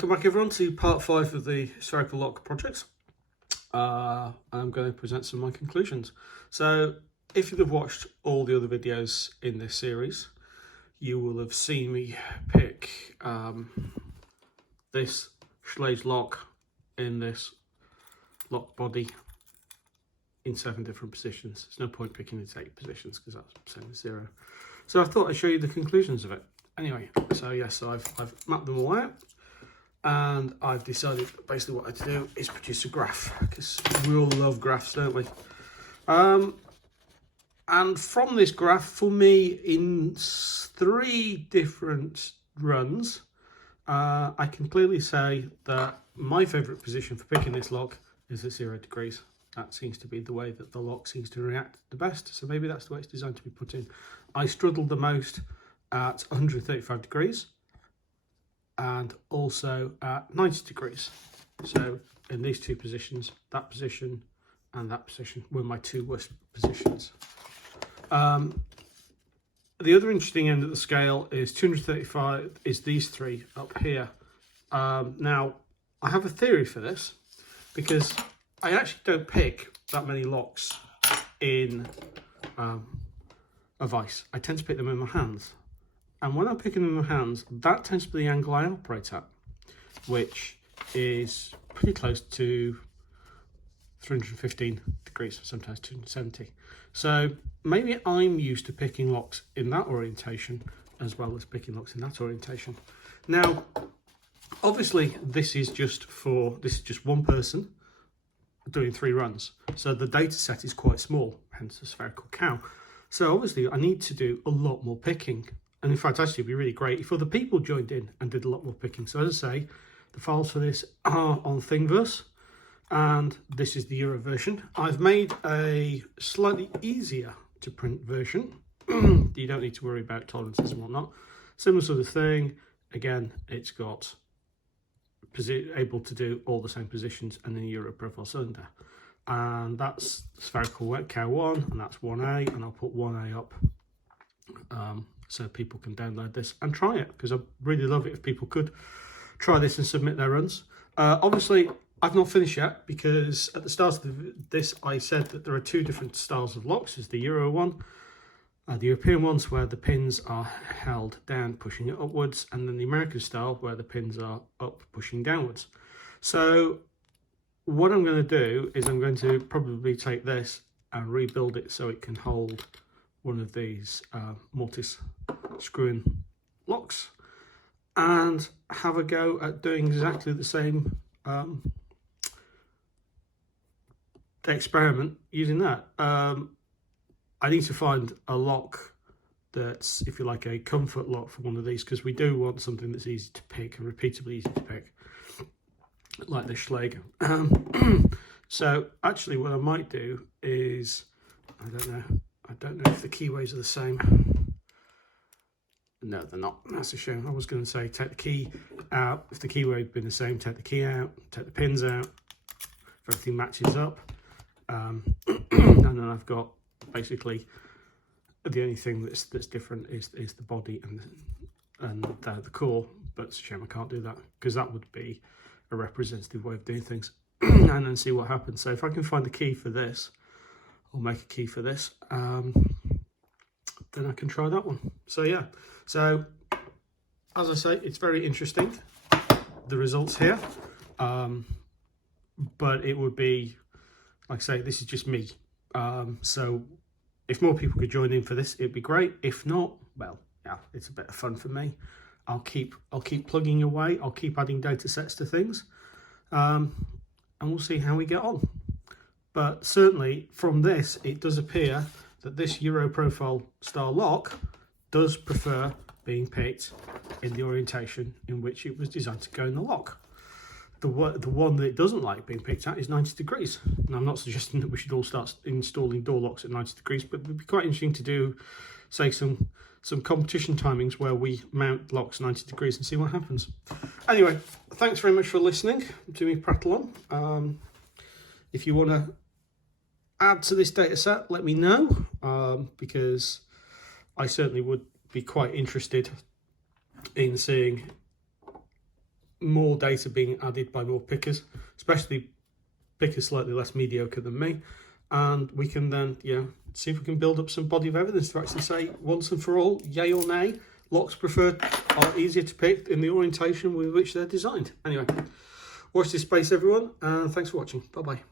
Welcome back everyone to part 5 of the spherical lock projects. I'm going to present some of my conclusions. So if you've watched all the other videos in this series, you will have seen me pick this Schlage lock in this lock body in 7 different positions. There's no point picking it 8 positions because that's the same as 0. So I thought I'd show you the conclusions of it. Anyway, so yes, so I've mapped them all out. And I've decided basically what I to do is produce a graph, because we all love graphs, don't we? And from this graph, for me, in 3 different runs, I can clearly say that my favourite position for picking this lock is at 0 degrees. That seems to be the way that the lock seems to react the best, so maybe that's the way it's designed to be put in. I struggled the most at 135 degrees. And also at 90 degrees. So in these 2 positions, that position and that position were my 2 worst positions. The other interesting end of the scale is 235 is these 3 up here. Now I have a theory for this, because I actually don't pick that many locks in a vise. I tend to pick them in my hands. And when I'm picking them in my hands, that tends to be the angle I operate at, which is pretty close to 315 degrees, sometimes 270. So maybe I'm used to picking locks in that orientation as well as picking locks in that orientation. Now, obviously, this is just one person doing 3 runs. So the data set is quite small, hence the spherical cow. So obviously I need to do a lot more picking. And in fact, actually, it'd be really great if other people joined in and did a lot more picking. So as I say, the files for this are on Thingiverse, and this is the Euro version. I've made a slightly easier to print version. You don't need to worry about tolerances and whatnot. Similar sort of thing. Again, it's got able to do all the same positions and then Euro profile cylinder. And that's spherical cow 1, and that's 1A, and I'll put 1A up. So people can download this and try it, because I really love it if people could try this and submit their runs. Obviously, I've not finished yet, because at the start of this, I said that there are 2 different styles of locks. There's the Euro one, the European ones where the pins are held down, pushing it upwards, and then the American style where the pins are up, pushing downwards. So what I'm going to do is I'm going to probably take this and rebuild it so it can hold one of these mortise screw-in locks, and have a go at doing exactly the same experiment using that. I need to find a lock that's, if you like, a comfort lock for one of these, because we do want something that's easy to pick and repeatably easy to pick, like the Schlage. So actually what I might do is, I don't know if the keyways are the same. No, they're not. That's a shame. I was going to say take the key out. If the keyway had been the same, take the key out, take the pins out. If everything matches up. And then I've got basically the only thing that's different is the body and the core. But it's a shame I can't do that, because that would be a representative way of doing things. And then see what happens. So if I can find the key for this, I'll make a key for this, then I can try that one. So yeah, so as I say, it's very interesting, the results here, but it would be, like I say, this is just me. So if more people could join in for this, it'd be great. If not, well, yeah, it's a bit of fun for me. I'll keep plugging away. I'll keep adding data sets to things, and we'll see how we get on. But certainly from this, it does appear that this Euro profile style lock does prefer being picked in the orientation in which it was designed to go in the lock. The one that it doesn't like being picked at is 90 degrees. Now, I'm not suggesting that we should all start installing door locks at 90 degrees, but it would be quite interesting to do, say, some competition timings where we mount locks 90 degrees and see what happens. Anyway, thanks very much for listening to me prattle on. If you want to add to this data set, let me know, because I certainly would be quite interested in seeing more data being added by more pickers, especially pickers slightly less mediocre than me, and we can then, you know, see if we can build up some body of evidence to actually say once and for all, yay or nay, locks preferred are easier to pick in the orientation with which they're designed. Anyway, watch this space, everyone, and thanks for watching. Bye bye.